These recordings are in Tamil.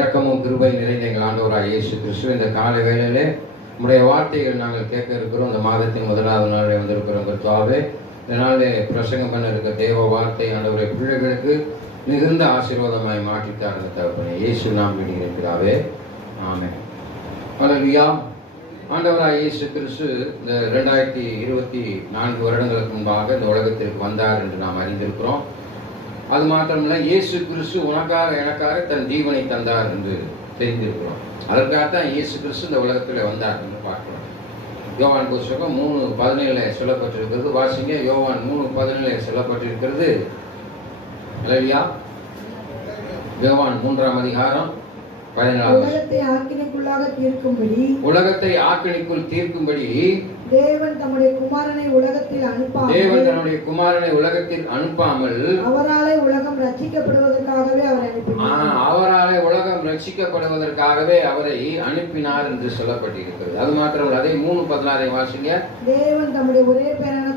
இரக்கமும் கிருபை நிறைந்த எங்கள் ஆண்டவராகிய இயேசு கிறிஸ்து, இந்த காலை வேளையிலே நம்முடைய வார்த்தைகள் நாங்கள் கேட்க இருக்கிறோம். இந்த மாதத்தின் முதலாவது நாளே வந்திருக்கிறோம். கர்த்தாவே, இந்த நாளிலே பிரசங்கம் பண்ண இருக்க தேவ வார்த்தை ஆண்டவருடைய பிள்ளைகளுக்கு மிகுந்த ஆசீர்வாதமாய் மாற்றித்தார் தகப்பனே. இயேசு நாம் இருக்கிறாவே. ஆமென். ஹல்லேலூயா. ஆண்டவராகிய இயேசு கிறிஸ்து இந்த 2024 வருடங்களுக்கு முன்பாக இந்த உலகத்திற்கு வந்தார் என்று நாம் அறிந்திருக்கிறோம். அது மாத்திரமல்ல, இயேசு கிறிஸ்து உனக்காக எனக்காக தன் ஜீவனை தந்தார் என்று தெரிந்திருக்கிறோம். அதற்காகத்தான் இயேசு கிறிஸ்து இந்த உலகத்தில் வந்தார் என்று பார்க்கிறோம். யோவான் புத்தகம் 3:17 சொல்லப்பட்டிருக்கிறது. வாசிங்க. யோவான் 3:17 சொல்லப்பட்டிருக்கிறது. அல்லேலூயா. யோவான் 3ஆம் அதிகாரம் 17. உலகத்தை ஆக்கினைக்குள் தீர்க்கும்படி தேவன் தம்முடைய குமாரனை உலகத்தில் அனுப்பாமல் அவராலே உலகம் ரட்சிக்கப்படுவதற்காகவே அவரை அனுப்பினார் என்று சொல்லப்பட்டிருக்கிறது. அது மாத்திரமல்ல, அதை 3:16 வாசிங்க. தேவன் தம்முடைய ஒரே பேரான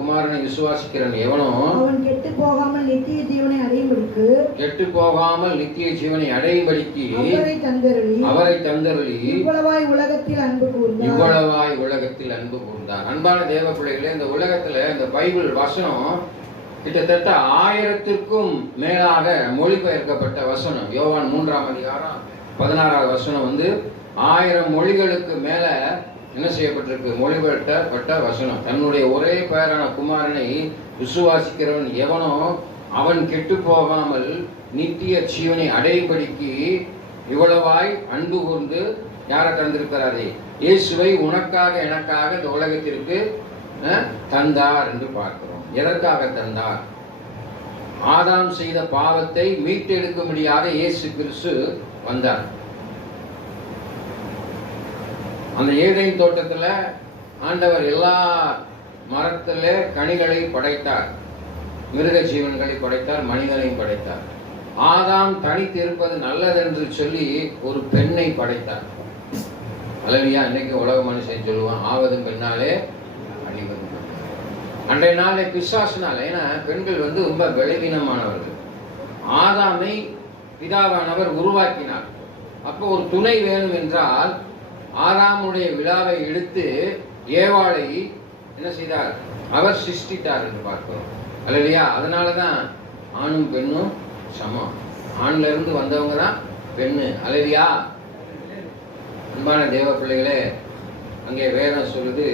குமாரனை விசுவாசிக்கிறவன் எவனோ அவன் கெட்டு போகாமல் நித்திய ஜீவனை அடையும்படிக்கு அவரை தந்தருளி இவ்வளவாய் உலகத்தில் அன்பு கூர்ந்தார். அன்பான தேவ பிள்ளைகளே, இந்த உலகத்துல இந்த பைபிள் வசனம் கிட்டத்தட்ட 1000க்கும் மேலாக மொழிபெயர்க்கப்பட்ட வசனம். யோவான் 3ஆம் அதிகாரம் 16வது வசனம் 1000 மொழிகளுக்கு மேல என்ன செய்யப்பட்டிருக்கு? மொழிபெயர்க்கப்பட்ட வசனம். தன்னுடைய ஒரே பேரான குமாரனை விசுவாசிக்கிறவன் எவனோ அவன் கெட்டு போகாமல் நித்திய ஜீவனை அடையும்படிக்கு இவ்வளவாய் அன்பு கூர்ந்து யாரை தந்திருக்கிறாரே? இயேசுவை உனக்காக எனக்காக இந்த உலகத்திற்கு தந்தார் என்று பார்க்கிறோம். எதற்காக தந்தார்? ஆதாம் செய்த பாவத்தை மீட்டெடுக்கும்படியாக இயேசு கிறிஸ்து வந்தார். அந்த ஏதேன் தோட்டத்துல ஆண்டவர் எல்லா மரத்துல கனிகளை படைத்தார், மிருக ஜீவன்களை படைத்தார், மனிதனையும் படைத்தார். ஆதாம் தனித்து இருப்பது நல்லதென்று சொல்லி ஒரு பெண்ணை படைத்தார். அல்லேலூயா. இன்னைக்கு உலக மனுஷன் சொல்லுவான், ஆவதும் பெண்ணாலே அழிவதும். அன்றைய நாளே பிசாசினால, ஏன்னா பெண்கள் ரொம்ப பலவீனமானவர்கள். ஆதாமை பிதாவானவர் உருவாக்கினார். அப்போ ஒரு துணை வேணும் என்றால் ஆதாமுடைய விழாவை எடுத்து ஏவாளை என்ன செய்தார்? அவர் சிருஷ்டித்தார் என்று பார்க்கிறோம். அல்லேலூயா. அதனாலதான் ஆணும் பெண்ணும் சமம். ஆண்ல இருந்து வந்தவங்க தான் பெண்ணு. அல்லேலூயா. அன்பான தேவ பிள்ளைகளே, அங்கே வேதம் சொல்லுது,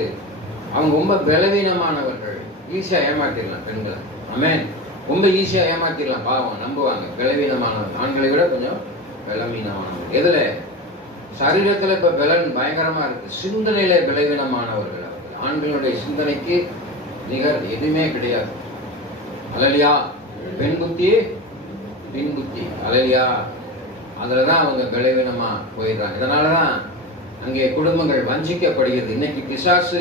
அவங்க ரொம்ப பலவீனமானவர்கள். ஈஸியா ஏமாத்திடலாம் பெண்களை. ஆமென். ரொம்ப ஈஸியா ஏமாத்திடலாம். பாவம் நம்புவாங்க. பலவீனமானவர்கள் ஆண்களை விட கொஞ்சம் பலவீனமானவர்கள். எதுல? சரீரத்துல இப்ப பலன் பயங்கரமா இருக்கு. சிந்தனையில பலவீனமானவர்கள். ஆண்களுடைய சிந்தனைக்கு நிகர் எதுவுமே கிடையாது. அல்லேலூயா. பெண் புத்தி பின் புத்தி. அல்லேலூயா. அதுலதான் அவங்க பலவீனமா போயிடுறாங்க. இதனாலதான் அங்கே குடும்பங்கள் வஞ்சிக்கப்படுகிறது. இன்னைக்கு பிசாசு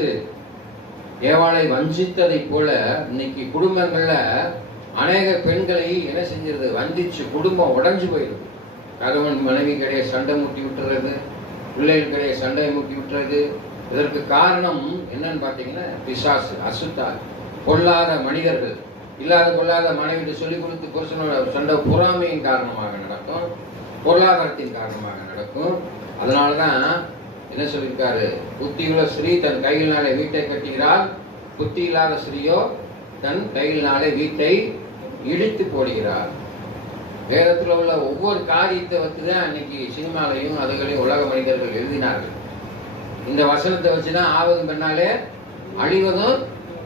ஏவாளை வஞ்சித்ததை போல இன்னைக்கு குடும்பங்கள்ல அநேக பெண்களை என்ன செஞ்சிருது? வஞ்சிச்சு குடும்பம் உடைஞ்சு போயிடுது. கணவன் மனைவி கிடையாது சண்டை மூட்டி விட்டுறது, பிள்ளைகள் கிடையாது சண்டை மூட்டி விட்டுறது. இதற்கு காரணம் என்னன்னு பாத்தீங்கன்னா பிசாசு, அசுத்தால், பொல்லாத மனிதர்கள், இல்லாத பொல்லாத மனைவிட்டு சொல்லிக் கொடுத்து புருஷனோட சண்டை பொறாமையின் காரணமாக நடக்கும், பொருளாதாரத்தின் காரணமாக நடக்கும். அதனாலதான் என்ன சொல்லியிருக்காரு? புத்தியுள்ள ஸ்ரீ தன் கையினாலே வீட்டை கட்டுகிறாள், புத்தி இல்லாத ஸ்ரீயோ தன் கையினாலே வீட்டை இடித்து போடுகிறார். வேதத்தில் உள்ள ஒவ்வொரு காரியத்தை வச்சுதான் அன்னைக்கு சினிமாலையும் அதுகளையும் உலக மனிதர்கள் எழுதினார்கள். இந்த வசனத்தை வச்சுதான் ஆவதும் பெண்ணாலே அழிவதும்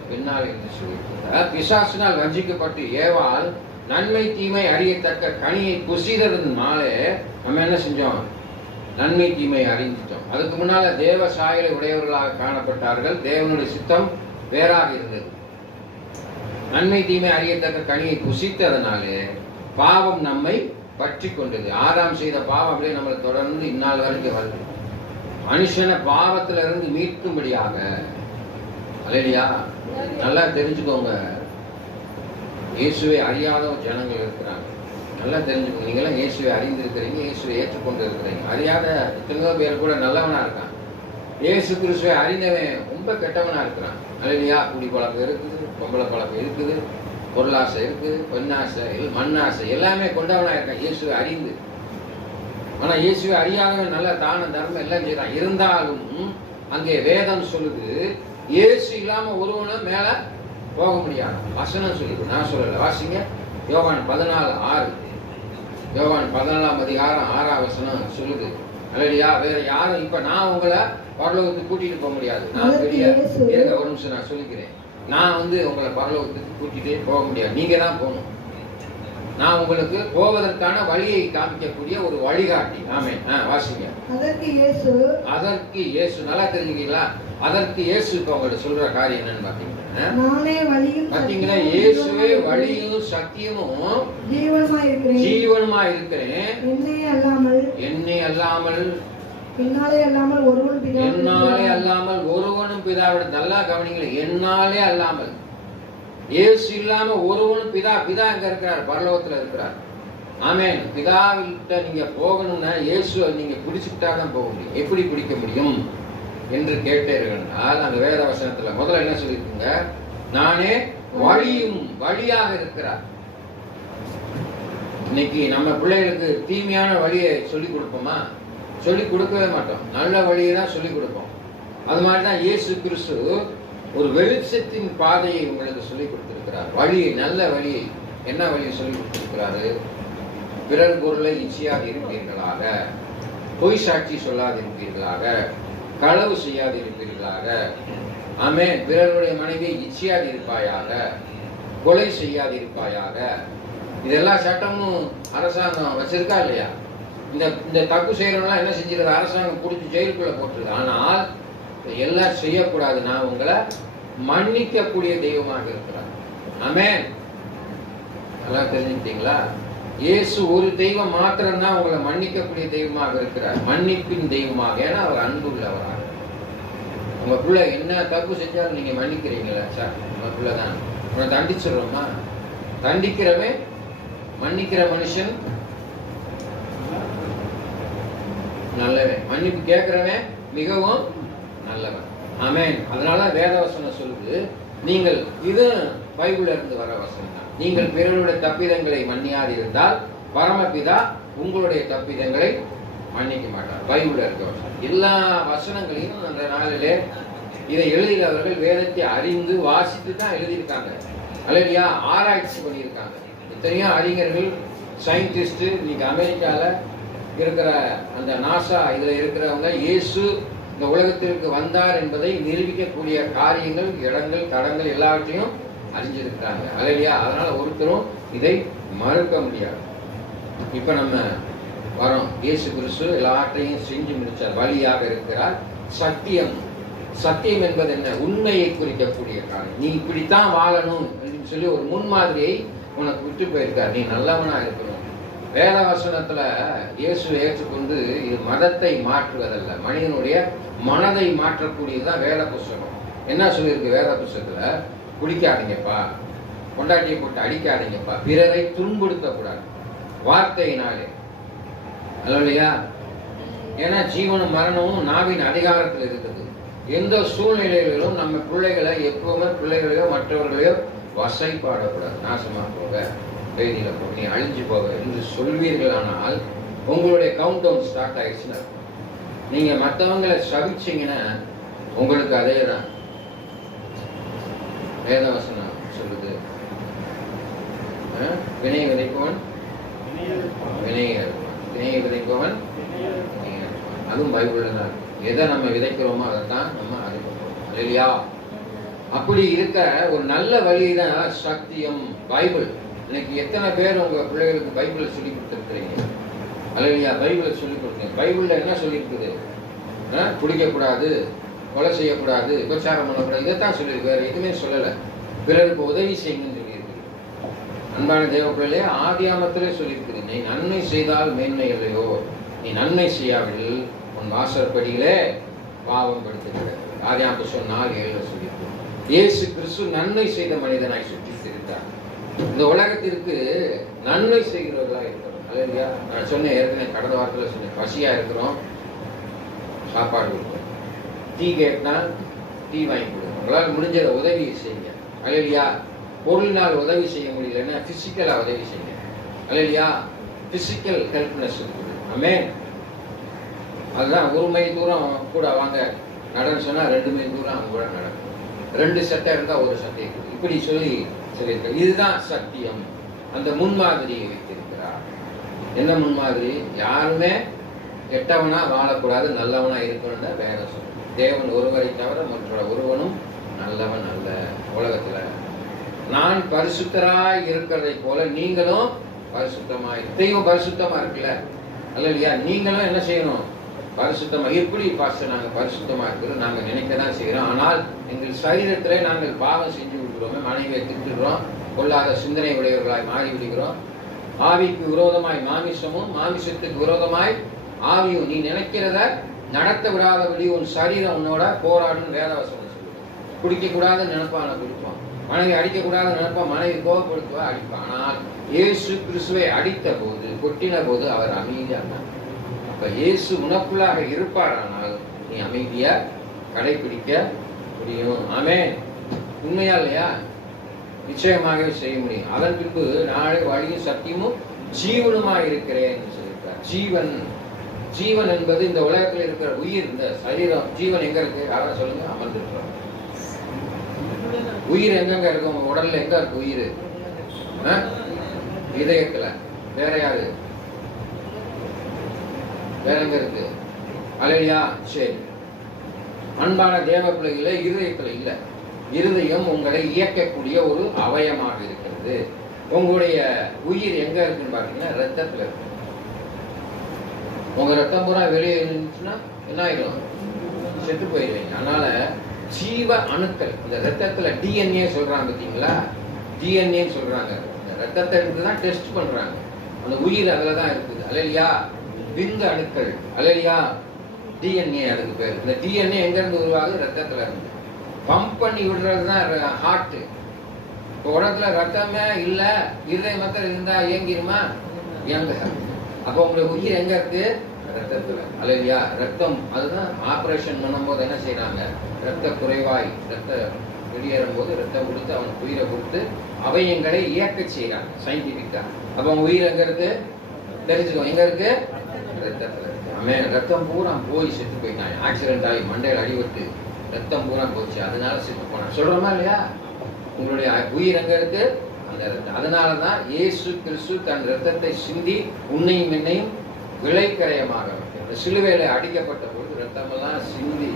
பெண்ணாலே என்று சொல்லியிருக்கிறார். பிசாசினால் வஞ்சிக்கப்பட்டு ஏவாள் நன்மை தீமை அறியத்தக்க கனியை புசிததுனாலே நம்ம என்ன செஞ்சோம்? நன்மை தீமை அறிஞ்சிட்டோம். அதுக்கு முன்னால தேவ சாயலை உடையவர்களாக காணப்பட்டார்கள். தேவனுடைய சித்தம் வேறாக இருந்தது. நன்மை தீமை அறியத்தக்க கனியை புசித்ததனாலே பாவம் நம்மை பற்றி கொண்டது. ஆதாம் செய்த பாவம் அப்படியே நம்மளை தொடர்ந்து இந்நாள் வரைக்கும் வருது. மனுஷனை பாவத்திலிருந்து மீட்கும்படியாக. அல்லேலூயா. நல்லா தெரிஞ்சுக்கோங்க, இயேசுவை அறியாத ஜனங்கள் இருக்கிறாங்க. நல்லா தெரிஞ்சுக்கோங்க. நீங்களாம் இயேசுவை அறிந்திருக்கிறீங்க, இயேசுவை ஏற்றுக்கொண்டு இருக்கிறீங்க. அறியாத எத்தனையோ பேர் கூட நல்லவனா இருக்கான். இயேசு கிறிஸ்துவை அறிந்தவன் ரொம்ப கெட்டவனா இருக்கிறான். அல்லேலூயா. குடி பழக்கம் இருக்குது, பொம்பளை பழக்கம் இருக்குது, பொருளாசை இருக்கு, பெண்ணாசை, மண்ணாசை, எல்லாமே கொண்டவனா இருக்கான் இயேசுவை அறிந்து. ஆனா இயேசுவை அறியாதவன் நல்ல தான தர்மம் எல்லாம் செய்யறான். இருந்தாலும் அங்கே வேதம் சொல்லுது இயேசு இல்லாம ஒருவனும் மேல போக முடியாது. வசனம் சொல்லுது, நான் சொல்லல. வாசிங்க யோவான் 14:6. யோவான் 14ஆம் அதிகாரம் 6ஆம் வசனம் சொல்லுது. அல்லையா, வேற யாரும் இப்ப நான் உங்களை பரலோகத்துக்கு கூட்டிட்டு போக முடியாது. நான் பெரிய ஒரு நிமிஷம் நான் சொல்லிக்கிறேன். நான் உங்களை பரலோகத்துக்கு கூட்டிட்டு போக முடியாது. நீங்க தான் போகணும். நான் உங்களுக்கு போவதற்கான வழியை காமிக்கக்கூடிய ஒரு வழிகாட்டி. ஆமென். வாசிங்க. அதற்கு இயேசு நல்லா தெரிஞ்சுக்கீங்களா? அதற்கு இயேசு இப்ப உங்கள்ட்ட சொல்ற காரியம் என்னன்னு பாத்தீங்கன்னா, இயேசுவே வழியும் சத்தியமும் ஜீவனுமா இருக்கிறேன். என்னை அல்லாமல் என்னாலே அல்லாமல் ஒருவனும் பிதாவிட. நல்லா கவனிங்களே, என்னாலே அல்லாமல். இயேசு இல்லாம ஒருவனும் பிதா எங்க இருக்கிறார்? பரலோகத்துல இருக்கிறார். ஆமென். பிதாவிட்ட நீங்க போகணும்னா இயேசுவை நீங்க பிடிச்சுக்கிட்டாதான் போக முடியும். எப்படி பிடிக்க முடியும் என்று கேட்டீர்கள். அந்த வேத வசனத்துல முதல்ல என்ன சொல்லிருக்குங்க? நானே வழியாக இருக்கிறார். இன்னைக்கு நம்ம பிள்ளைகளுக்கு தீமையான வழியை சொல்லிக் கொடுப்போமா? சொல்லிக் கொடுக்கவே மாட்டோம். நல்ல வழியை தான் சொல்லிக் கொடுப்போம். அது மாதிரிதான் இயேசு கிறிஸ்து ஒரு வெளிச்சத்தின் பாதையை உங்களுக்கு சொல்லிக் கொடுத்திருக்கிறார். வழியை, நல்ல வழியை. என்ன வழியை சொல்லிக் கொடுத்திருக்கிறாரு? பிறர் பொருளை இச்சியாதிருப்பீர்களாக, பொய் சாட்சி சொல்லாதிருப்பீர்களாக, களவு செய்யாதிருப்பீர்களாக, ஆமென், பிறருடைய மனைவியை இச்சியாதிருப்பாயாக, கொலை செய்யாதிருப்பாயாக. இதெல்லாம் சட்டமும் அரசாங்கம் வச்சிருக்கா இல்லையா? இந்த தப்பு செய்யறவங்களாம் என்ன செஞ்சிருக்க? அரசாங்கம் பிடிச்சி ஜெயிலுக்குள்ள போட்டுருது. ஆனால் எல்லாம் செய்யக்கூடாது. நான் உங்களை மன்னிக்கக்கூடிய தெய்வமாக இருக்கிறார். ஆமென். எல்லாம் தெரிஞ்சுக்கிட்டீங்களா? இயேசு ஒரு தெய்வம் மாத்திரம் தான் உங்களை மன்னிக்கக்கூடிய தெய்வமாக இருக்கிறார். மன்னிப்பின் தெய்வமாக. ஏன்னா அவர் அன்புள்ளவராக. உங்க பிள்ளை என்ன தப்பு செஞ்சாலும் நீங்க மன்னிக்கிறீங்களா? சார் உங்க பிள்ளை தான். உன்னை தண்டிச்சிடுறோமா? தண்டிக்கிறவன், மன்னிக்கிற மனுஷன் நல்லவன். மன்னிப்பு கேட்கிறவன் மிகவும் நல்லவன். ஆமென். அதனால வேதவசனம் சொல்லுது, நீங்கள், இது பைபிள்ல இருந்து வர வசனம் தான். நீங்கள் பிறருடைய தப்பிதங்களை மன்னியாதிருந்தால் பரமபிதா உங்களுடைய தப்பிதங்களை மன்னிக்க மாட்டார். பைபிள்ல இருக்க வசனம். எல்லா வசனங்களையும் அந்த நாளிலே இதை எழுதியவர்கள் வேதத்தை அறிந்து வாசித்து தான் எழுதியிருக்காங்க. அல்லையா, ஆராய்ச்சி பண்ணியிருக்காங்க. எத்தனையோ அறிஞர்கள், சயின்டிஸ்ட், இன்னைக்கு அமெரிக்கால இருக்கிற அந்த நாசா இதுல இருக்கிறவங்க இயேசு இந்த உலகத்திற்கு வந்தார் என்பதை நிரூபிக்கக்கூடிய காரியங்கள், இடங்கள், தடங்கள் எல்லாவற்றையும் அறிஞ்சிருக்கிறாங்க. அல்லையா, அதனால ஒருத்தரும் இதை மறுக்க முடியாது. இப்ப நம்ம வரோம். இயேசு கிறிஸ்து எல்லாவற்றையும் செஞ்சு முடிச்சார். வழியாக இருக்கிறார். சத்தியம். சத்தியம் என்பது என்ன? உண்மையை குறிக்கக்கூடிய காரியம். நீ இப்படித்தான் வாழணும் அப்படின்னு சொல்லி ஒரு முன்மாதிரியை உனக்கு விட்டு போயிருக்கார். நீ நல்லவனா இருக்கணும். வேதவசனத்துல இயேசுவை ஏற்றுக்கொண்டு இது மதத்தை மாற்றுவதல்ல, மனிதனுடைய மனதை மாற்றக்கூடியதுதான் வேத புஸ்தகம். என்ன சொல்லியிருக்கு வேத புஸ்தகத்துல? குடிக்காதீங்கப்பா, கொண்டாட்டியை போட்டு அடிக்காதீங்கப்பா, பிறரை துன்புறுத்தக்கூடாது வார்த்தையினாலே. அல்லையா? ஏன்னா ஜீவனும் மரணமும் நாவின் அதிகாரத்தில் இருக்குது. எந்த சூழ்நிலைகளிலும் நம்ம பிள்ளைகளை எப்பவுமே பிள்ளைகளையோ மற்றவர்களையோ வசைப்பாடக்கூடாது. நாசமா போக, வேதியில போக, நீ அழிஞ்சு போக என்று சொல்வீர்களானால் உங்களுடைய கவுண்ட் டவுன் ஸ்டார்ட் ஆயிடுச்சுன்னா, நீங்க மற்றவங்களை சபிச்சீங்கன்னா உங்களுக்கு அதே தான் வேதவசனம் சொல்லுது. வினை விதைப்பவன் வினையை விதைப்பவன். அதுவும் பைபிள்ல தான். எதை நம்ம விதைக்கிறோமோ அதைத்தான் நம்ம அறுக்கிறோம். இல்லையா? அப்படி இருக்க ஒரு நல்ல வழி தான் சத்தியம், பைபிள். இன்னைக்கு எத்தனை பேர் உங்க பிள்ளைகளுக்கு பைபிளை சொல்லி கொடுத்துருக்கிறீங்க? அல்லையா? பைபிளை சொல்லி கொடுங்க. பைபிள்ல என்ன சொல்லி இருக்குது? குடிக்கக்கூடாது, கொலை செய்யக்கூடாது, விபச்சாரம் பண்ணக்கூடாது, இதைத்தான் சொல்லியிருக்கு. வேற எதுவுமே சொல்லலை. பிறருக்கு உதவி செய்யுங்கன்னு சொல்லியிருக்கு. அன்பான தேவ பிள்ளையே, ஆதியாமத்திலே சொல்லியிருக்குது, நீ நன்மை செய்தால் மேன்மை இல்லையோ, நீ நன்மை செய்யாவிடில் உன் வாசற்படிகளே பாவம் படுத்துகிறது. ஆதியாம புத்தகம் 4:7 சொல்லியிருக்கு. இயேசு கிறிஸ்து நன்மை செய்த மனிதனாய் சுற்றி திரிந்தார். இந்த உலகத்திற்கு நன்மை செய்கிறவர்களா இருக்கிறோம். அல்லையா? நான் சொன்னேன் ஏற்கனவே, கடந்த வாரத்தில் சொன்னேன், பசியா இருக்கிறோம், சாப்பாடு கொடுக்கும். டீ கேட்டா டீ வாங்கி கொடுக்கும். உங்களால் முடிஞ்ச உதவி செய்யுங்க. அல்லையா? பொருளினால் உதவி செய்ய முடியலன்னா பிசிக்கலா உதவி செய்யுங்க. அல்லையா? பிசிக்கல் ஹெல்ப்னஸ் இருக்குது. ஆமென். அதுதான் ஒரு மைல் தூரம் கூட வாங்க நடன்னு சொன்னா 2 மைல் தூரம் அவங்க கூட நடக்கும். 2 சட்டை இருந்தா ஒரு சட்டை இருக்குது. இப்படி சொல்லி சொல்லியிருக்க. இதுதான் சத்தியம். அந்த முன்மாதிரியை வைத்திருக்கிறார். என்ன முன்மாதிரி? யாருமே கெட்டவனா வாழக்கூடாது, நல்லவனா இருக்கணும்னு வேதம் சொல்லுது. தேவன் ஒருவரை தவிர மற்ற ஒருவனும் நல்லவன் அல்ல. உலகத்துல நான் பரிசுத்தராய் இருக்கிறதை போல நீங்களும் பரிசுத்தமாய், தெய்வம் பரிசுத்தமா இருக்குல்ல, அல்லையா? நீங்களும் என்ன செய்யணும்? பரிசுத்தமா. எப்படி பாஸ்டர் நாங்க பரிசுத்தமா இருக்கிறோம்? நாங்க நினைக்கதான் செய்யறோம். ஆனால் எங்கள் சரீரத்திலே நாங்கள் பாவம் செஞ்சு விடுகிறோம், மனைவியை திட்டுகிறோம், கொள்ளாத சிந்தனை உடையவர்களாய் மாறி விடுகிறோம். ஆவிக்கு விரோதமாய் மாமிசமும், மாமிசத்துக்கு விரோதமாய் ஆவியும். நீ நினைக்கிறத நடத்த விடாதபடி உன் சரீரம் உன்னோட போராடும் வேதவசனம் சொல்லுது. குடிக்க கூடாதுன்னு நினைப்பான குடிப்பான், மனைவி அடிக்க கூடாதுன்னு நினைப்பான், மனைவி கோபப்படுத்துவா அடிப்பான். ஆனால் இயேசு கிறிஸ்துவை அடித்த போது, கொட்டின போது அவர் அமைதியாக. அப்ப இயேசு உனக்குள்ளாக இருப்பாரானால் நீ அமைதியா கடைபிடிக்க முடியும். ஆமென். உண்மையா இல்லையா? நிச்சயமாகவே செய்ய முடியும். அதன் பின்பு நாளை வழியும் சத்தியமும் ஜீவனுமாக இருக்கிறேன் என்று சொல்லியிருக்கார். ஜீவன், ஜீவன் என்பது இந்த உலகத்தில் இருக்கிற உயிர், இந்த சரீரம். ஜீவன் எங்க இருக்கு? யாரும் சொல்லுங்க. அமர்ந்திருக்கிறோம். உயிர் எங்கெங்க இருக்கு? உங்க உடல்ல எங்க இருக்கு உயிர்? இதயத்துல. வேற யாரு? வேற எங்க இருக்கு? அல்லையா? சரி. அன்பான தேவ பிள்ளைகளே, இருதயத்துல இல்ல. இருதயம் உங்களை இயக்கக்கூடிய ஒரு அவயமாக இருக்கிறது. உங்களுடைய உயிர் எங்க இருக்குன்னு பாத்தீங்கன்னா ரத்தத்துல இருக்கு. உங்க ரத்தம் பூரா வெளியே இருந்துச்சுன்னா என்ன ஆயிடும்? செத்து போயிடுவீங்க. அதனால ஜீவ அணுக்கள் இந்த ரத்தத்துல டிஎன்ஏ சொல்றாங்க பார்த்தீங்களா? டிஎன்ஏ சொல்றாங்க. இந்த ரத்தத்தை எடுத்துதான் டெஸ்ட் பண்றாங்க. அந்த உயிர் அதுலதான் இருக்குது. அல்லையா? விந்து அணுக்கள். அல்லையா? டிஎன்ஏ அதுக்கு பேர். இந்த டிஎன்ஏ எங்க இருந்து உருவாகுது? ரத்தத்துல இருந்து. பம்ப் பண்ணி விடுறதுதான் ஹார்ட். இப்போ உடம்புல ரத்தமே இல்ல, இருதயம் மாத்திரம் இருந்தா இயங்கிருமா? இயங்க. அப்போ உங்களுக்கு உயிர் எங்க இருக்கு? ரத்தத்துல. அல்லையா? ரத்தம். அதுதான் ஆபரேஷன் பண்ணும்போது என்ன செய்யறாங்க? ரத்த குறைவாய் ரத்த வெளியேறும் போது ரத்தம் கொடுத்து அவனுக்கு உயிரை கொடுத்து அவயங்களை இயக்க செய்யறாங்க சயின்டிபிக்கா. அப்ப அவங்க உயிர் எங்க இருக்கு? தெரிஞ்சுக்கோ. எங்க இருக்கு? ரத்தத்துல இருக்கு. அவன் ரத்தம் பூரா போய் செத்து போயிட்டான். ஆக்சிடென்ட் ஆகி மண்டையில் அடிபட்டு ரத்தம் பூரா போச்சு, அதனால செத்து போனான். சொல்றோமா இல்லையா? உங்களுடைய உயிர் எங்க இருக்கு? அந்த ரத்தம். அதனாலதான் இயேசு கிறிஸ்து தன் ரத்தத்தை சிந்தி உன்னையும் என்னையும் விளைக்கரையமாக வைக்கிறார். சிலுவையில அடிக்கப்பட்ட பொழுது ரத்தமெல்லாம் சிந்தி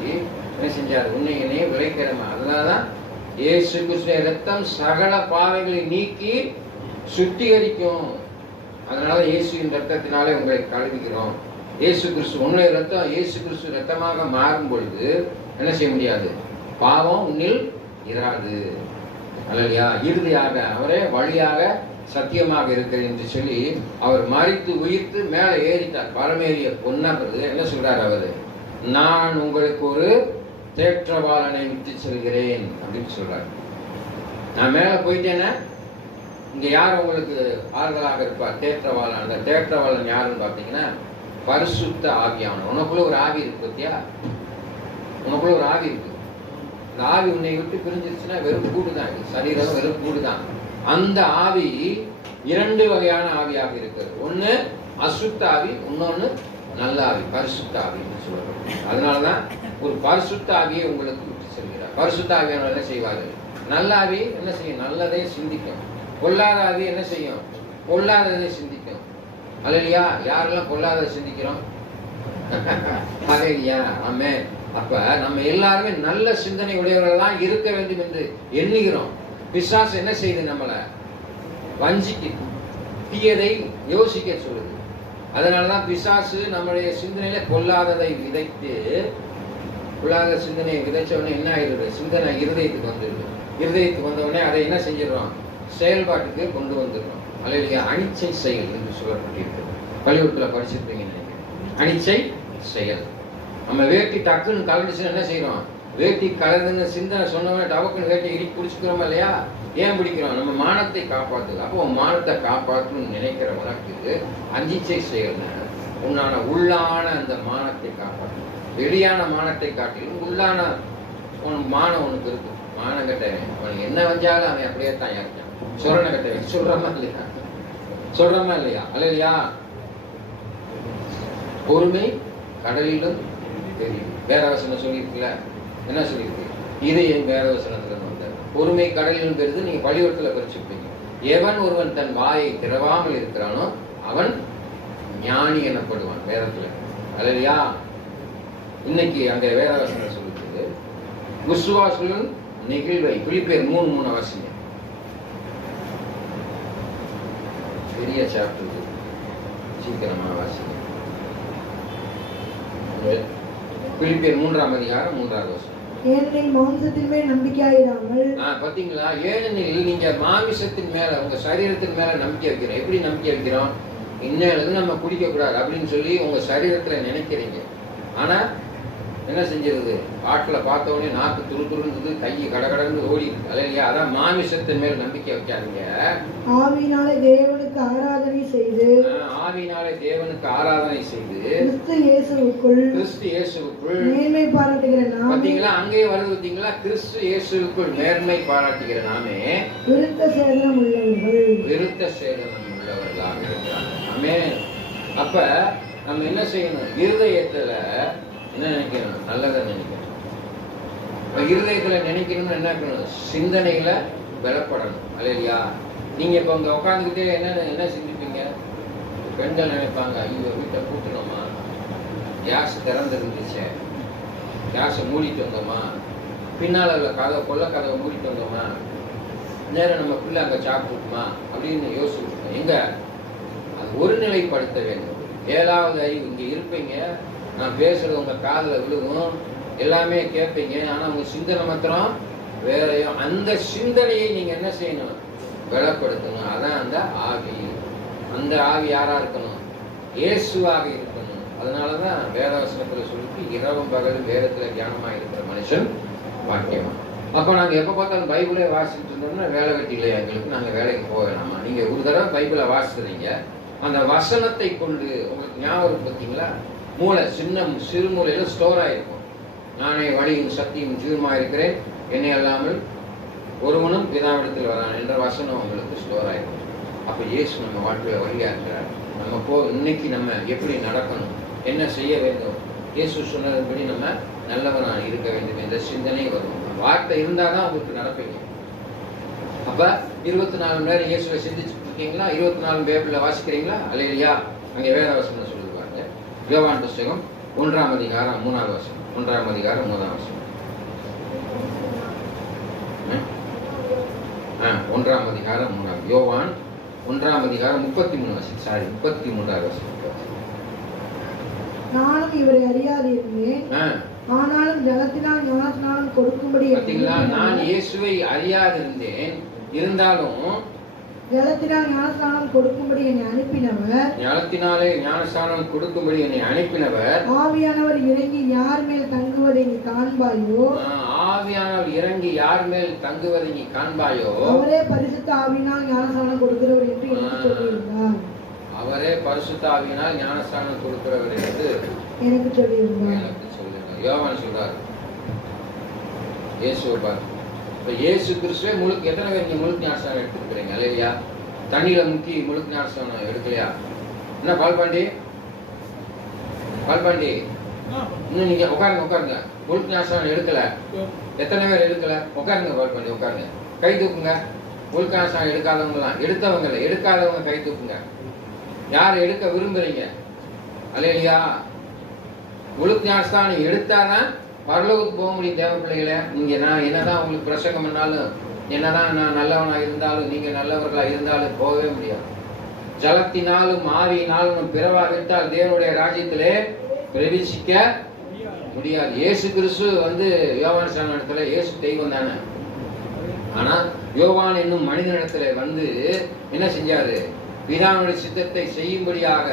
என்ன செஞ்சார்? உன்னை என்னையும் விளைக்கரையமா. அதனாலதான் இயேசு கிறிஸ்துவின் ரத்தம் சகல பாவைகளை நீக்கி சுத்திகரிக்கும். அதனால இயேசுவின் ரத்தத்தினாலே உங்களை கழுவுகிறோம். இயேசு கிறிஸ்து உன்னுடைய ரத்தம் இயேசு கிறிஸ்து ரத்தமாக மாறும் பொழுது என்ன செய்ய முடியாது? பாவம் உன்னில் இராது. அல்லையா? இறுதியாக அவரே வழியாக சத்தியமாக இருக்கிறது என்று சொல்லி அவர் மரித்து உயிர்த்து மேலே ஏறிட்டார். பரமேறிய பொன்ன பிறகு என்ன சொல்றார் அவரு? நான் உங்களுக்கு ஒரு தேற்றவாளனை விட்டு செல்கிறேன் அப்படின்னு சொல்றாரு. நான் மேல போயிட்டேன்னா இங்க யார் உங்களுக்கு ஆறுதலாக இருப்பார்? தேற்றவாளன். அந்த தேற்றவாளன் யாருன்னு பார்த்தீங்கன்னா பரிசுத்த ஆவியானவர். உனக்குள்ள ஒரு ஆவி இருக்கு பத்தியா? உனக்குள்ள ஒரு ஆவி இருக்கு. இந்த ஆவி உன்னை விட்டு பிரிஞ்சிருச்சுன்னா வெறும் கூடுதான். சரீரம் வெறும் கூடுதான். அந்த ஆவி 2 வகையான ஆவியாக இருக்கிறது. ஒண்ணு அசுத்த ஆவி, இன்னொன்னு நல்ல ஆவி, பரிசுத்த ஆவின்னு சொல்லப்படுது. அதனாலதான் ஒரு பரிசுத்த ஆவியை உங்களுக்கு விட்டு செல்கிறார். பரிசுத்த ஆவியானவர் என்ன செய்வாரு? நல்ல ஆவி என்ன செய்யும்? நல்லதை சிந்திக்கும். பொல்லாத ஆவி என்ன செய்யும்? பொல்லாததை சிந்திக்கும். அல்லையா? யாரெல்லாம் பொல்லாததை சிந்திக்கிறோம்? அல்லையா? ஆமே. அப்ப நம்ம எல்லாருமே நல்ல சிந்தனை உடையவர்கள் தான் இருக்க வேண்டும் என்று எண்ணுகிறோம். பிசாசு என்ன செய்யுது? நம்மளை வஞ்சிக்கு தீயதை யோசிக்க சொல்லுது. அதனாலதான் பிசாசு நம்மளுடைய சிந்தனையில பொல்லாததை விதைத்து, பொல்லாத சிந்தனையை விதைச்ச உடனே என்ன ஆயிடுது? சிந்தனை இருதயத்துக்கு வந்துடுது. இருதயத்துக்கு வந்த உடனே அதை என்ன செஞ்சிடறோம்? செயல்பாட்டுக்கு கொண்டு வந்துடுறோம். அல்லையா? அனிச்சை செயல் என்று சொல்லப்பட்டிருக்கு. பள்ளிக்கூடத்துல படிச்சிருப்பீங்க நினைக்கிறேன். அனிச்சை செயல். நம்ம வேட்டி டக்குன்னு கலந்துச்சுன்னு என்ன செய்யறோம்? வேட்டி கலந்துன்னு சிந்தனை சொன்னவன டபக்குன்னு வேட்டி இடிச்சு பிடிச்சிக்கிறோமா இல்லையா? ஏன் பிடிக்கிறோம்? நம்ம மானத்தை காப்பாற்றுது. அப்போ மானத்தை காப்பாற்றணும்னு நினைக்கிற உனக்கு அஞ்சிச்சை செயல் உன்னான உள்ளான அந்த மானத்தை காப்பாற்றும். வெளியான மானத்தை காட்டிலும் உள்ளான மானம் உனக்கு இருக்கு. மானம் கட்டவன், அவனுக்கு என்ன வந்தாலும் அவன் அப்படியே தான் இருக்கான். சொரண கட்டவன். சொல்றமா இல்லையா? சொல்றமா இல்லையா? அல்லையா? பொறுமை கடலிலும் தெரியும். வேற வசனம் சொல்லியிருக்குல்ல, என்ன சொல்லியிருக்கு? இது என் வேற வசனத்துல வந்தார். பொறுமை கடலிலும் பெருது. நீங்க பள்ளிக்கூடத்துல படிச்சிருப்பீங்க. எவன் ஒருவன் தன் வாயை திறவாமல் இருக்கிறானோ அவன் ஞானி எனப்படுவான் வேதத்துல. அல்லையா? இன்னைக்கு அங்க வேற வசனம் சொல்லிருக்கு, விசுவாசுடன் நெகிழ்வை. பிலிப்பியர் 3:3 வாசிங்க. பெரிய சாப்டர், சீக்கிரமா வாசிங்க. பிலிப்பியர் 3ஆம் அதிகாரம் 3வது வசனம். ஏனெனில் மாம்சத்தின் மேல் நம்பிக்கையாயிராமல். பாத்தீங்களா? ஏனெனில் நீங்க மாமிசத்தின் மேல, உங்க சரீரத்தின் மேல நம்பிக்கை வைக்கிறோம். எப்படி நம்பிக்கை வைக்கிறோம்? இன்னும் நம்ம குடிக்க கூடாது அப்படின்னு சொல்லி உங்க சரீரத்துல நினைக்கிறீங்க. ஆனா என்ன செஞ்சிருது? காட்டுல பார்த்த உடனே நாக்கு துரு துருந்தது, கை கடகடன்னு ஓடி. அல்லையா? அதான் மாமிசத்தின் மேல் நம்பிக்கை வைக்காதீங்க. ஆவியினாலே தேவனுக்கு ஆராதனை செய்து, ஆவியினாலே தேவனுக்கு ஆராதனை செய்து, கிறிஸ்து இயேசுவுக்குள் மேன்மை பாராட்டுகிற நாமே. பாத்தீங்களா? அங்கே வருது பாத்தீங்களா? கிறிஸ்து இயேசுவுக்குள் மேன்மை பாராட்டுகிற நாமே விருத்த சேதனம் உள்ளவர்களாக இருக்கிறாங்க. ஆமென். அப்ப நம்ம என்ன செய்யணும்? இருதயத்துல என்ன நினைக்கணும்? நல்லதை நினைக்கணும். இருதயத்துல நினைக்கணும்னு என்ன இருக்கணும்? சிந்தனையில பலப்படணும். அல்லையா? நீங்க இப்ப இங்க உட்காந்துக்கிட்டே என்ன சிந்திப்பீங்க? பெண்கள் நினைப்பாங்க, ஐயோ வீட்டை கூட்டணுமா, கேஸ் திறந்துருந்துச்சு, கேஸை மூடிட்டு வந்தோமா, பின்னால கதவை கொள்ள கதவை மூடிட்டு வந்தோமா, நேரம் நம்ம பிள்ளை அங்க சாப்பிட்டுமா அப்படின்னு யோசிச்சுருக்கோம். எங்க அது ஒருநிலைப்படுத்த வேண்டும். 7வது அறிவு இங்க இருப்பீங்க. நான் பேசுறது உங்க காதுல விழுகும், எல்லாமே கேட்பீங்க. ஆனா உங்க சிந்தனை மாத்திரம் வேறையும். அந்த சிந்தனையை நீங்க என்ன செய்யணும்? பலப்படுத்தணும். அதான் அந்த ஆவி. அந்த ஆவி யாரா இருக்கணும்? இயேசுவாக இருக்கணும். அதனாலதான் வேதவசனத்துல சொல்லிட்டு இரவும் பகலும் வேதத்துல தியானமா இருக்கிற மனுஷன் பாக்கியமா. அப்ப நாங்க எப்ப பார்த்தாலும் பைபிளே வாசிச்சுட்டு இருந்தோம்னா வேலை வெட்டி இல்லையா எங்களுக்கு? நாங்க வேலைக்கு போக வேணாமா? நீங்க ஒரு தடவை பைபிளை வாசிக்கிறீங்க, அந்த வசனத்தை கொண்டு உங்களுக்கு ஞாபகம் பார்த்தீங்களா? மூளை சிறு மூலையில ஸ்டோர் ஆயிருக்கும். நானே வழியும் சக்தியும் ஜீவமா இருக்கிறேன், என்னை அல்லாமல் ஒருவனும் பிதாவிடத்தில் வரான் என்ற வசனம் உங்களுக்கு ஸ்டோர் ஆயிருக்கும். அப்ப இயேசு நம்ம வாழ்க்கையில வழியா இருக்கிறார். நம்ம இன்னைக்கு நம்ம எப்படி நடக்கணும், என்ன செய்ய வேண்டும், இயேசு சொன்னதுபடி நம்ம நல்லவனா இருக்க வேண்டும் என்ற சிந்தனை வரும். வார்த்தை இருந்தாதான் உங்களுக்கு நடப்பீங்க. அப்ப 24 மணி நேரம் இயேசுவை சிந்திச்சுட்டு இருக்கீங்களா? 24 பைபிள்ல வாசிக்கிறீங்களா? அல்லையா? அங்க வேத வசனம் சொல்லுவாங்க. யோவான் புஸ்தகம் 1ஆம் அதிகாரம் 3வது வசனம். 1ஆம் அதிகாரம் 3ஆம் வசனம். 1ஆம் அதிகாரம் 3ஆம். யோவான் 1ஆம் அதிகாரம் 33 வசனம். 33வது வசனம். நானும் இவரை அறியாதிருந்தேன், ஆனாலும் ஜலத்தினால் ஞானஸ்நானம் கொடுக்கும்படி. பாத்தீங்களா? நான் இயேசுவை அறியாதிருந்தேன், இருந்தாலும் ஜலத்தினால் ஞானஸ்நானம் கொடுக்கும்படி என்னை அனுப்பினவர். ஞானத்தினாலே ஞானஸ்நானம் கொடுக்கும்படி என்னை அனுப்பினவர். ஆவியானவர் இறங்கி யார் மேல் தங்குவதை நீ காண்பாயோ. ஆவியானவர் இறங்கி யார் மேல் தங்குவதை நீ காண்பாயோ. அவரே பரிசுத்த ஆவியினால் ஞானஸ்நானம் கொடுக்கிறவர் என்று எனக்கு சொல்லியிருந்தார். அவரே பரிசுத்த ஆவியினால் ஞானஸ்நானம் கொடுக்கிறவர் என்று எனக்கு சொல்லியிருந்தார். யோவான் சொல்றாரு. இயேசுவை பார்த்து இப்ப இயேசு கிறிஸ்துவே முழுக்க எத்தனை பேர் நீங்க முழுக்க ஞானஸ்நானம் எடுத்துக்கிறீங்க? இல்லையா? தண்ணியில முக்கி முழுக்க ஞானஸ்நானம் எடுக்கலையா? என்ன பால்பாண்டி இன்னும் நீங்க உட்காருங்க. முழுக்க ஞானஸ்நானம் எடுக்கல. எத்தனை பேர் எடுக்கல? உட்காருங்க பால்பாண்டி, உட்காருங்க. கை தூக்குங்க. முழுக்க ஞானஸ்நானம் எடுக்காதவங்கலாம், எடுக்காதவங்க கை தூக்குங்க. யார் எடுக்க விரும்புறீங்க? அல்லையா? முழுக்க ஞானஸ்நானம் எடுத்தாதான் பரலோகத்துக்கு போக முடியும். தேவ பிள்ளைகளை, நீங்க நான் என்னதான் உங்களுக்கு பிரசங்கம் பண்ணாலும், என்னதான் நான் நல்லவனா இருந்தாலும், நீங்க நல்லவர்களா இருந்தாலும் போகவே முடியாது. ஜலத்தினாலும் ஆவியினாலும் பிறவாவிட்டால் தேவனுடைய ராஜ்யத்திலே பிரவேசிக்க முடியாது. இயேசு கிறிஸ்து யோவான் ஸ்நானத்துல இயேசு தெய்வம் தானே. ஆனா யோவான் என்னும் மனிதனிடத்துல என்ன செஞ்சாரு? பிதாவுடைய சித்தத்தை செய்யும்படியாக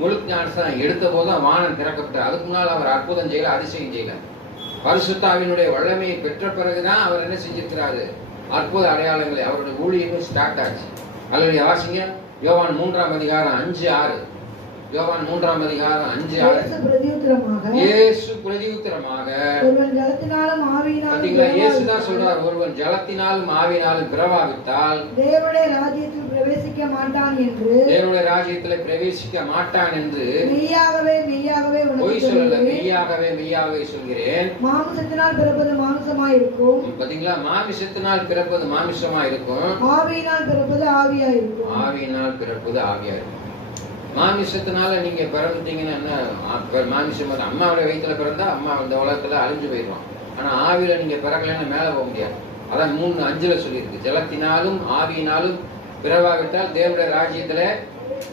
முழுக்க ஞானஸ்நானம் எடுத்த போதுதான் வானம் திறக்கப்பட்டார். அதுக்கு முன்னால் அவர் அற்புதம் செய்யல, அதிசயம் செய்யல. பரிசுத்தாவினுடைய வல்லமையை பெற்ற பிறகுதான் அவர் என்ன செஞ்சிருக்கிறாரு? அற்புத அடையாளங்களை, அவருடைய ஊழியமும் ஸ்டார்ட் ஆச்சு. அல்லது வாசிங்க யோவான் 3ஆம் அதிகாரம் 5, 6. யோவான் 3ஆம் அதிகாரம் 5, 6. இயேசு பிரதியுத்தரமாக ஒருவன் ஜலத்தினாலும் ஆவியினாலும் பாத்தீங்களா, இயேசு தான் சொல்றார், ஒருவன் ஜலத்தினாலும் ஆவியினாலும் பிறவாவிட்டால் தேவனுடைய ராஜ்யத்தில் பிரவேசிக்க மாட்டான் என்று, தேவனுடைய ராஜ்யத்தில் பிரவேசிக்க மாட்டான் என்று மெய்யாகவே மெய்யாகவே பொய் சொல்லல, மெய்யாகவே மெய்யாகவே சொல்கிறேன். மாம்சத்தினால் பிறப்பது மாம்சமாயிருக்கும், பாத்தீங்களா, மாமிசத்தினால் பிறப்பது மாமிசமா இருக்கும், ஆவியினால் பிறப்பது ஆவியாயிருக்கும். ஆவியினால் பிறப்பது ஆவியா இருக்கும். மாமிசத்தினால நீங்க பிறந்துட்டீங்கன்னா என்ன, மாமிசம் அம்மாவோட வயிற்றுல பிறந்தா அம்மா இந்த உலகத்துல அழிஞ்சு போயிடுவான். ஆனா ஆவியில நீங்க பிறக்கலைன்னா மேல போக முடியாது. அதான் 3:5 சொல்லியிருக்கு, ஜலத்தினாலும் ஆவியினாலும் பிறவாவிட்டால் தேவனுடைய ராஜ்யத்துல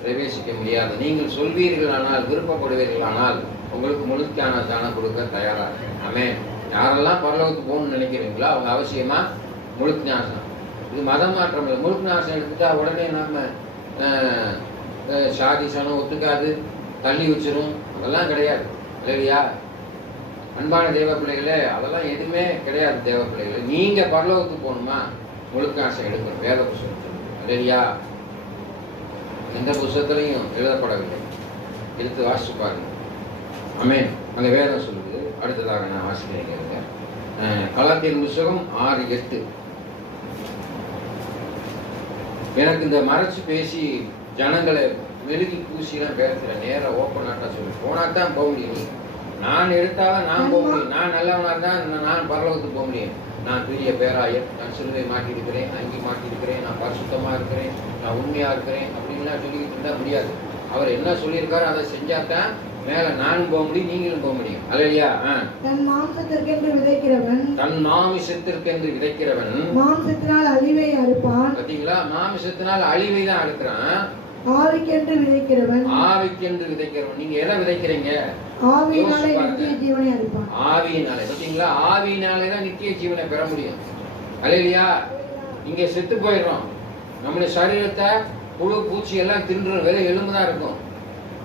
பிரவேசிக்க முடியாது. நீங்கள் சொல்வீர்களானால், விருப்பப்படுவீர்களானால் உங்களுக்கு முழுக்கான தானம் கொடுக்க தயாரா இருக்கு. ஆமென். யாரெல்லாம் பரலோகத்துக்கு போகணும்னு நினைக்கிறீங்களோ அவங்க அவசியமா முழுக்கு நாசம். இது மதம் மாற்றம் இல்லை. முழுக்கு நாசம் எடுத்துட்டா உடனே நாம சாதி சனம் ஒத்துக்காது, தள்ளி வச்சிரும், அதெல்லாம் கிடையாது இல்லையா அன்பான தேவ பிள்ளைகளே? அதெல்லாம் எதுவுமே கிடையாது தேவ பிள்ளைகளே. நீங்க பரலோகத்துக்கு போகணுமா முழுக்க ஆசை எடுக்கணும். வேத புத்தகம் இல்லையா, எந்த புத்தகத்திலையும் எழுதப்படவில்லை. எடுத்து வாசிச்சு பாருங்க. ஆமென். அங்க வேதம் சொல்லுது. அடுத்ததாக நான் வாசிக்கிறேன். கலாத்தியர் புத்தகம் 6:8. எனக்கு இந்த மறைச்சு பேசி ஜனங்களை மெழுகி பூசிலாம் பேசுற நேரம் ஓப்பனாட்டா சொல்லி போனா தான் போக முடியும். நான் எடுத்தாலும் நான் போக முடியும். நான் நல்லவனா தான் நான் பரலோகத்துக்கு போக முடியும். நான் பெரிய பேராயர், நான் சிலுவை மாட்டிருக்கிறேன், அங்கி மாட்டிருக்கிறேன், நான் பரிசுத்தமா இருக்கிறேன், நான் உண்மையா இருக்கிறேன் அப்படின்லாம் சொல்லிக்கிட்டு இருந்தா முடியாது. அவர் என்ன சொல்லியிருக்காரோ அதை செஞ்சாதான் மேல நானும் போக முடியும், நீங்களும் போக முடியும். அல்லையா? தன் மாம்சத்திற்கென்று விதைக்கிறவன் மாம்சத்தினால் அழிவை அறுப்பான். பாத்தீங்களா, மாமிசத்தினால் அழிவை தான் அறுக்கிறான். ஆவிக்கென்று விதைக்கிறவன் நீங்க எதை விதைக்கிறீங்க? ஆவியினாலே நித்திய ஜீவனை அறுப்பான். ஆவியினாலே. பாத்தீங்களா, ஆவியினாலே தான் நித்திய ஜீவனை பெற முடியும். அல்லையா? இங்க செத்து போயிடுறோம். நம்முடைய சரீரத்தை புழு பூச்சி எல்லாம் தின்றும், வெறும் எலும்பு தான் இருக்கும்.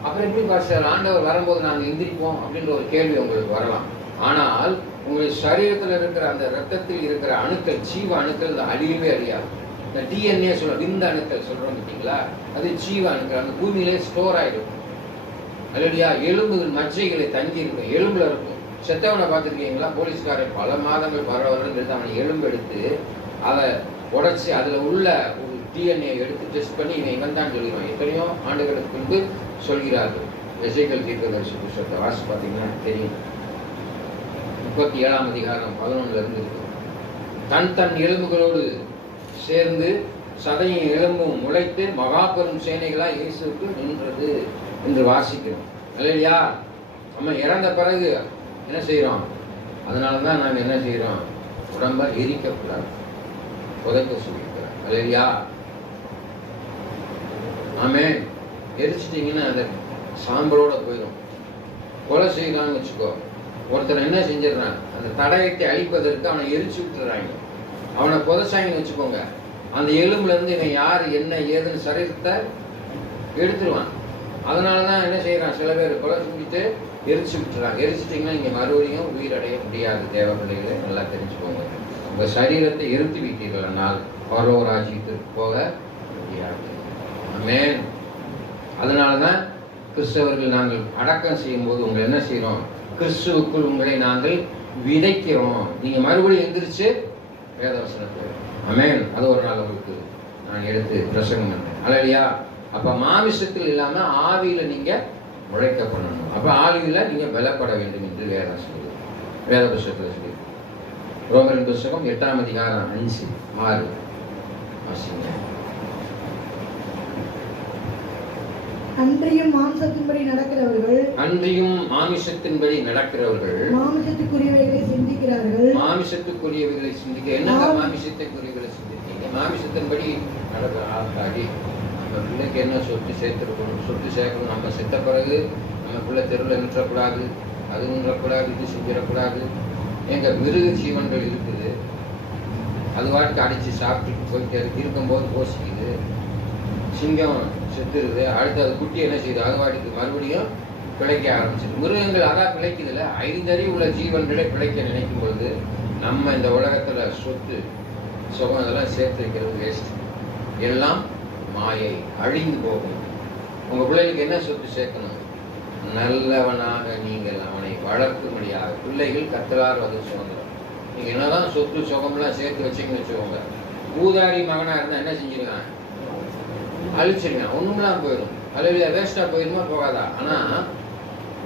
அப்புறம் எப்படி பாஸ்டர் ஆண்டவர் வரும்போது நாங்கள் எந்திரிப்போம் அப்படின்ற ஒரு கேள்வி உங்களுக்கு வரலாம். ஆனால் உங்களுடைய சரீரத்தில் இருக்கிற அந்த ரத்தத்தில் இருக்கிற அணுக்கள், ஜீவ அணுக்கள் அழியவே அழியாது. இந்த டிஎன்ஏ சொல்ற விந்த அணுக்கள் சொல்றோம் பார்த்தீங்களா, அது ஜீவ அணுக்கள் அந்த பூமியிலே ஸ்டோர் ஆயிடும். அல்லையா? எலும்புகள் மச்சைகளை தங்கி இருக்கும், எலும்புல இருக்கும். செத்தவனை பார்த்துருக்கீங்களா? போலீஸ்காரன் பல மாதங்கள் பரவாயில்ல அவனை எலும்பு எடுத்து அதை உடைச்சி அதுல உள்ள டிஎன்ஏ எடுத்து டெஸ்ட் பண்ணி இவன் தான் சொல்லிடுவான். எத்தனையோ ஆண்டுகளுக்கு முன்பு சொல்கிறார்கள். எசேக்கியேல் தீர்க்கதரிசி புத்தகத்தை வாசி பார்த்தீங்கன்னா தெரியும். 37ஆம் அதிகாரம் 11 இருக்கு. தன் எலும்புகளோடு சேர்ந்து சதையும் எலும்பும் முளைத்து மகா பெரும் சேனைகளா இயேசுக்கு நின்றது என்று வாசிக்கிறோம். இல்லையா? நம்ம இறந்த பிறகு என்ன செய்யறோம்? அதனாலதான் நாங்க என்ன செய்யறோம்? உடம்ப எரிக்கக்கூடாது, புதைக்க சொல்லியிருக்கிறோம். இல்லையா? ஆமே. எரிச்சிட்டிங்கன்னா அந்த சாம்பலோட போயிடும். கொலை செய்யலான்னு வச்சுக்கோ, ஒருத்தர் என்ன செஞ்சிடறான், அந்த தடயத்தை அழிப்பதற்கு அவனை எரிச்சு விட்டுறாங்க, அவனை புதைச்சாங்கன்னு வச்சுக்கோங்க, அந்த எலும்புல இருந்து இவன் யாரு என்ன ஏதுன்னு சரீரத்தை எடுத்துருவான். அதனாலதான் என்ன செய்யறான், சில பேர் கொலை செஞ்சுட்டு எரிச்சு விட்டுறாங்க. எரிச்சிட்டிங்கன்னா இங்க மறுபடியும் உயிரடைய முடியாது. தேவ பிள்ளைகளை நல்லா தெரிஞ்சுக்கோங்க. உங்க சரீரத்தை எரித்து விட்டீர்களானால் பரலோக ராஜ்யத்திற்கு போக முடியாது. ஆமென். அதனாலதான் கிறிஸ்தவர்கள் நாங்கள் அடக்கம் செய்யும் போது உங்களை என்ன செய்யறோம், கிறிஸ்துவுக்குள் உங்களை நாங்கள் விதைக்கிறோம். நீங்க மறுபடியும் எந்திரிச்சு வேதவசனத்தை. ஆமென். அது ஒரு நாள் உங்களுக்கு நான் எடுத்து பிரசங்கம் பண்றேன். அல்லையா? அப்ப மாமிசத்தில் இல்லாம ஆவியில நீங்க உழைக்க பண்ணணும். அப்ப ஆவியில நீங்க பலப்பட வேண்டும் என்று வேதம் சொல்லுது. வேத புத்தகத்தில் சொல்லி ரோமரின் புத்தகம் 8ஆம் அதிகாரம் 5, 6 வாசிங்க. அன்றியும் மாம்சத்தின்படி நடக்கிறவர்கள் மாமிசத்துக்குரியவைகளை சிந்திக்கிறார்கள். மாமிசத்துக்குரியவைகளை சிந்திக்க என்னங்க மாமிசத்துக்குரியவைகளை சிந்திக்கீங்க? மாமிசத்தின்படி நடக்கிறாடி நம்ம பிள்ளைக்கு என்ன சொத்து சேர்த்துருக்கணும், சொத்து சேர்க்கணும். நம்ம செத்த பிறகு நம்ம பிள்ளை தெருவில் நின்றக்கூடாது, அது நின்றக்கூடாது, இது செஞ்சிடக்கூடாது. எங்க மிருக ஜீவன்கள் இருக்குது, அது வாட்டுக்கு அடிச்சு சாப்பிட்டு போயிட்டு இருக்கும்போது போசிக்குது. சிங்கம் செத்துருது, அடுத்து அது குட்டி என்ன செய்யுது, அது வாட்டுக்கு மறுபடியும் பிழைக்க ஆரம்பிச்சிது. மிருகங்கள் அதான் பிழைக்குதுல்ல. 5 அறிவு உள்ள ஜீவன்களை பிழைக்க நினைக்கும் பொழுது நம்ம இந்த உலகத்துல சொத்து சுகம் இதெல்லாம் சேர்த்து வைக்கிறது வேஸ்ட். எல்லாம் மாயை, அழிந்து போகும். உங்க பிள்ளைகளுக்கு என்ன சொத்து சேர்க்கணும்? நல்லவனாக நீங்கள் அவனை வளர்க்கும்படியாக. பிள்ளைகள் கர்த்தரால் வந்து சுதந்திரம். நீங்க என்னதான் சொத்து சுகம்லாம் சேர்த்து வச்சீங்கன்னு வச்சுக்கோங்க, ஊதாரி மகனா இருந்தா என்ன செஞ்சிருக்கான்? அழிச்சிருக்கான், ஒண்ணுமெல்லாம் போயிடும். அல்லது வேஸ்டா போயிருமா? போகாதா? ஆனா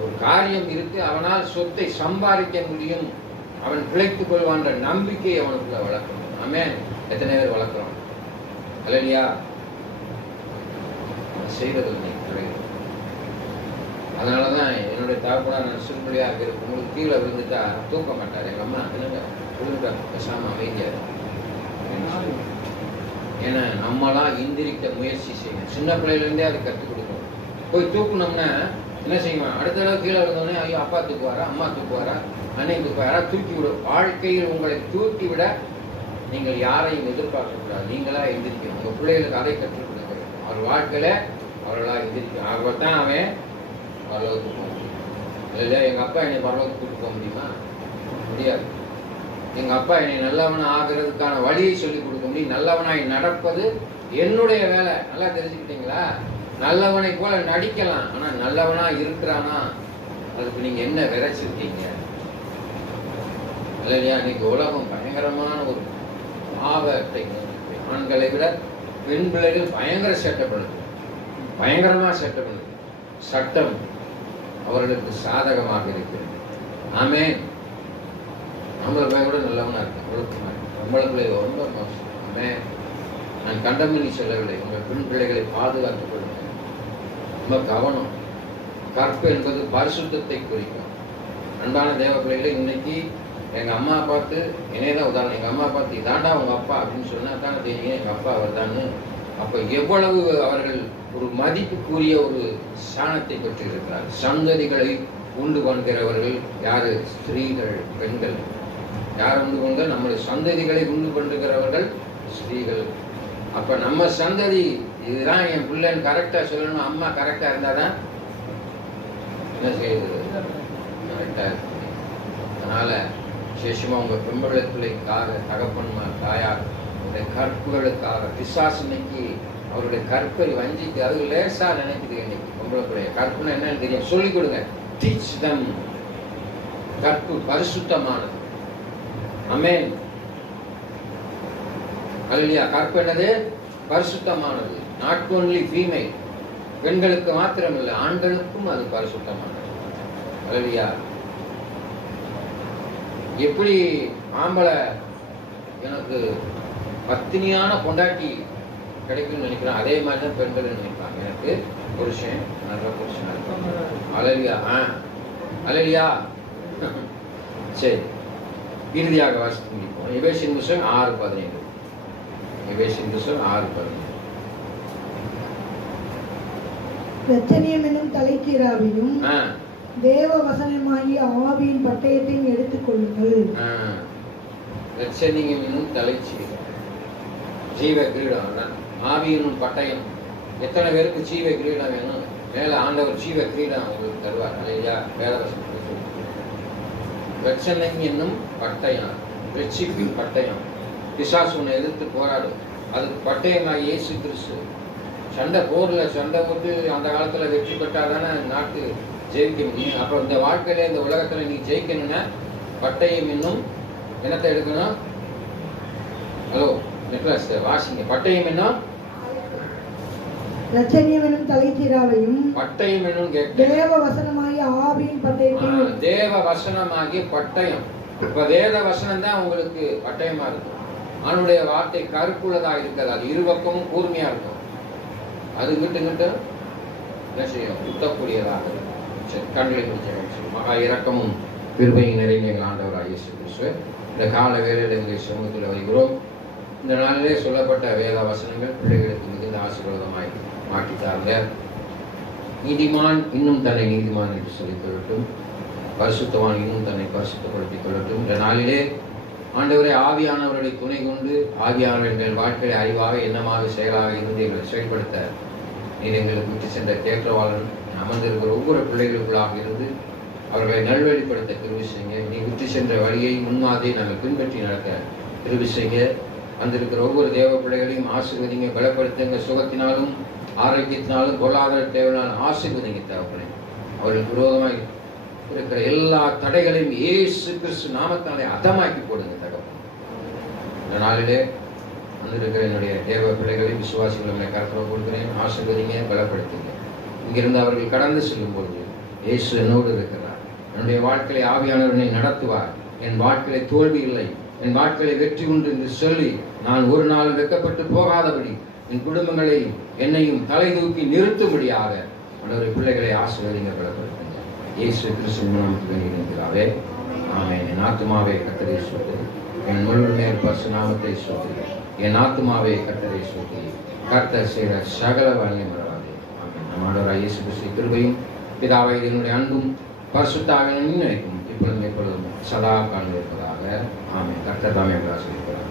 ஒரு காரியம் இருக்கு, அவனால் சொத்தை சம்பாதிக்க முடியும், அவன் பிழைத்துக் கொள்வான்ற நம்பிக்கை அவனுக்குள்ள வளர்க்கணும். ஆமென். எத்தனை பேர் வளர்க்கிறோம்? அல்லையா? செய்வதில்லை. அதனாலதான் என்னுடைய தகப்பனார் நான் சிறுபிள்ளையாக இருக்கும் உங்களுக்கு கீழே விழுந்துட்டா தூக்க மாட்டார். எங்க அம்மா என்னங்க விழுந்தா பேசாம அமைதியா. ஏன்னா நம்மளாம் எந்திரிக்க முயற்சி செய்யணும். சின்ன பிள்ளையில இருந்தே அதை கற்றுக் கொடுக்கணும். போய் தூக்கணும்னா என்ன செய்வோம்? அடுத்த தடவை கீழே விழுந்தோடனே ஐயோ அப்பா தூக்குவாரா, அம்மா தூக்குவாரா, அண்ணன் தூக்குவாரா, தூக்கி விடும். வாழ்க்கையில் உங்களை தூக்கி விட நீங்கள் யாரையும் எதிர்பார்க்கக்கூடாது. நீங்களா எந்திரிக்கணும். உங்க பிள்ளைகளுக்கு அதை கற்றுக் கொடுக்க. அவர் வாழ்க்கையில அவர்களா எந்திரிக்கணும். அவர் தான் அவன் பரலோகத்துக்கு போக முடியும். இல்லையா? எங்க அப்பா என்னை பரலோகத்துக்கு கூட்டு போக முடியுமா? முடியாது. எங்க அப்பா என்னை நல்லவனா ஆகிறதுக்கான வழியை சொல்லிக் கொடுக்க முடியும். நல்லவனாய் நடப்பது என்னுடைய வேலை. நல்லா தெரிஞ்சுக்கிட்டீங்களா? நல்லவனை போல நடிக்கலாம், ஆனா நல்லவனா இருக்கிறானா அதுக்கு நீங்க என்ன விரைச்சிருக்கீங்க? இல்லையா? இன்னைக்கு உலகம் பயங்கரமான ஒரு பாவத்தை, ஆண்களை விட பெண் பிள்ளைகள் பயங்கர சேட்டப்படுது, பயங்கரமா சேட்டப்படுது. சட்டம் அவர்களுக்கு சாதகமாக இருக்கிறது. ஆமென். நம்மளை போய் கூட நல்லவனா இருக்கு, ஒழுக்கமா இருக்கு. நம்மளை பிள்ளை ரொம்ப மோசம். ஆமென். நான் கண்டமணி சொல்லவில்லை. உங்கள் பெண் பிள்ளைகளை பாதுகாத்துக் கொள்ளுங்க. ரொம்ப கவனம். கற்பு என்பது பரிசுத்தத்தை குறிக்கும். அன்பான தேவ பிள்ளைகளை, இன்னைக்கு எங்க அம்மா பார்த்து என்னையதான் உதாரணம். எங்க அம்மா பார்த்து இதாண்டா உங்க அப்பா அப்படின்னு சொன்னா தான் தெரியும் எங்க அப்பா அவர் தான்னு. அப்ப எவ்வளவு அவர்கள் ஒரு மதிப்புக்குரிய ஒரு ஸ்தானத்தை பெற்றிருக்கிறார். சந்ததிகளை உண்டு பண்ணுகிறவர்கள் யாரு? ஸ்திரீகள், பெண்கள். யார் உண்டு கொண்டு? நம்முடைய சந்ததிகளை உண்டு பண்ணுகிறவர்கள் ஸ்திரீகள். அப்ப நம்ம சந்ததி இதுதான் என் பிள்ளைன்னு கரெக்டா சொல்லணும். அம்மா கரெக்டா இருந்தாதான் என்ன செய்யுது? கரெக்டா இருக்கு. அதனால விசேஷமா உங்க பெண்பிள்ளை பிள்ளைக்காக, தகப்பன்மார், தாயார் கற்புகளுக்காக பிசாசினைக்கு அவருடைய கற்பை வஞ்சிக்கு அது லேசா நினைக்குது. இன்னைக்கு பொம்பளை பிள்ளைய கற்புன்னு என்னன்னு தெரியும், சொல்லிக் கொடுங்க. டீச் தம். கற்பு பரிசுத்தமானது. ஆமென். அல்லேலூயா. கற்பு என்னது? பரிசுத்தமானது. நாட் ஓன்லி ஃபீமேல், பெண்களுக்கு மாத்திரம் இல்லை, ஆண்களுக்கும் அது பரிசுத்தமானது. அல்லேலூயா. எப்படி ஆம்பளை எனக்கு பத்தினியான பொண்டாட்டி கிடைக்கும்னு நினைக்கிறேன், அதே மாதிரி தான் பெண்கள் நினைப்பாங்க. எனக்கு புருஷன் நல்ல புருஷனா இருப்பாங்க. அல்லேலூயா. அல்லேலூயா. சரி, இறுதியாக வாசித்து முடிப்போம். எபேசியர் புத்தகம் 6:15. எபேசியர் புத்தகம் 6:15. இரட்சணியம் என்னும் தலைக்கீராவையும் தேவ வசனமாகிய ஆவியின் பட்டயத்தையும் எடுத்துக் கொள்ளுங்கள். இரட்சணியம் என்னும் தலைச்சீரம், ஜீவ கிரீடம், ஆவியின் பட்டயம். எத்தனை பேருக்கு ஜீவ கிரீடம் வேணும்? மேல ஆண்டவர் ஜீவ கிரீடம் உங்களுக்கு தருவார். அல்லேலூயா. வேதவசனத்தை இரட்சணியம் என்னும் பட்டயம், ரட்சிப்பின் பட்டயம். பிசாசு உன்னை எதிர்த்து போராடும், அதுக்கு பட்டயமாக இயேசு கிறிஸ்து. சண்டை போர்ல சண்டை போட்டு அந்த காலத்துல வெற்றி பெற்றாதானே நாட்டு ஜெயிக்க முடியும். அப்ப இந்த வாழ்க்கையில, இந்த உலகத்துல நீ ஜெயிக்கணும்னா பட்டயம் என்னும் என்னத்தை எடுக்கணும்? ஹலோ நெக்லஸ் வாசிங்க. பட்டயம் என்னும் இரட்சணியம் என்னும் தலைக்கீராவையும் பட்டயம் என்னும் தேவ வசனமாகிய ஆவியின் பட்டயத்தையும். தேவ வசனமாகிய பட்டயம். இப்ப வேத வசனம் தான் உங்களுக்கு பட்டயமா இருக்கும். அவனுடைய வார்த்தை கருப்புள்ளதா இருக்காது, அது இருபக்கமும் கூர்மையா இருக்கும். அது கிட்ட என்ன செய்யும்? குத்தக்கூடியதாக இருக்கும். கண்களை பிடிச்ச மகா இரக்கமும் கிருபையும் நிறைந்த எங்கள் ஆண்டவராகிய இயேசு கிறிஸ்து, இந்த கால வேளையில் எங்கள் சமூகத்தில் வருகிறோம். இந்த நாளிலே சொல்லப்பட்ட வேத வசனங்கள் பிள்ளைகளுக்கு மிகுந்த ஆசீர்வாதமாய் மாற்றித்தாங்க. நீதிமான் இன்னும் தன்னை நீதிமான் என்று சொல்லிக் கொள்ளட்டும், பரிசுத்தவான் இன்னும் தன்னை பரிசுத்தப்படுத்திக் கொள்ளட்டும். இந்த நாளிலே ஆண்டவரை ஆவியானவர்களை துணை கொண்டு ஆவியானவர்கள் வாழ்க்கையை அறிவாக, எண்ணமாக, செயலாக இருந்து எங்களை செயல்படுத்த நீர் எங்களுக்கு விட்டு சென்ற தேற்றவாளன் அமர்ந்திருக்கிற ஒவ்வொரு பிள்ளைகளுக்குள்ளாக இருந்து அவர்களை நல்வழிப்படுத்த கிருபை செய்யுங்க. நீ விட்டு சென்ற வழியை, முன்மாதிரியை நாங்கள் பின்பற்றி நடக்க கிருபை செய்யுங்க. வந்திருக்கிற ஒவ்வொரு தேவ பிள்ளைகளையும் ஆசீர்வதிங்க, பலப்படுத்துங்க. சுகத்தினாலும் ஆரோக்கியத்தினாலும் பொருளாதார தேவையான ஆசீர்வதிங்க தகப்பனே. அவர்களுக்கு விரோதமாய் இருக்கிற எல்லா தடைகளையும் இயேசு கிறிஸ்து நாமத்தாலே அதமாக்கி போடுங்க தகப்பனே. இந்த நாளிலே வந்திருக்கிற என்னுடைய தேவ பிள்ளைகளை விசுவாசிகளை கருத்தில் கொடுக்கிறேன். ஆசீர்வதிங்க, பலப்படுத்துங்க. இங்கிருந்து அவர்கள் கடந்து செல்லும் பொழுது இயேசு என்னோடு இருக்கிறார். என்னுடைய வாழ்க்கையை ஆவியானவனை நடத்துவார். என் வாழ்க்கையை தோல்வி இல்லை, என் வாழ்க்கையை வெற்றி உண்டு என்று சொல்லி நான் ஒரு நாள் வெட்கப்பட்டு போகாதபடி என் குடும்பங்களை என்னையும் தலை தூக்கி நிறுத்தும்படியாக அவருடைய பிள்ளைகளை ஆசீர்வதிங்க, பலப்படுத்துங்க. இயேசு கிறிஸ்துவின் நாமத்தில் இருக்கிறாவே. ஆமென். என் ஆத்துமாவே கர்த்தரை ஸ்தோத்திரி, என் முழுமையான பரிசுத்த நாமத்தை ஸ்தோத்திரி. என் ஆத்துமாவே கர்த்தரை ஸ்தோத்திரி, கர்த்தர் செய்த சகல வழியை மறவாதே. ஆமென். நம் ஆண்டவராகிய இயேசு கிறிஸ்துவின் கிருபையும் பிதாவாகிய தேவனுடைய அன்பும் பரிசுத்த ஆவியானவரின் நினைக்கும் இப்பொழுதும் எப்பொழுதும் சதா காலம் இருப்பதாக. ஆமென். கர்த்தர் தாமே ஆசீர்வதிப்பார்.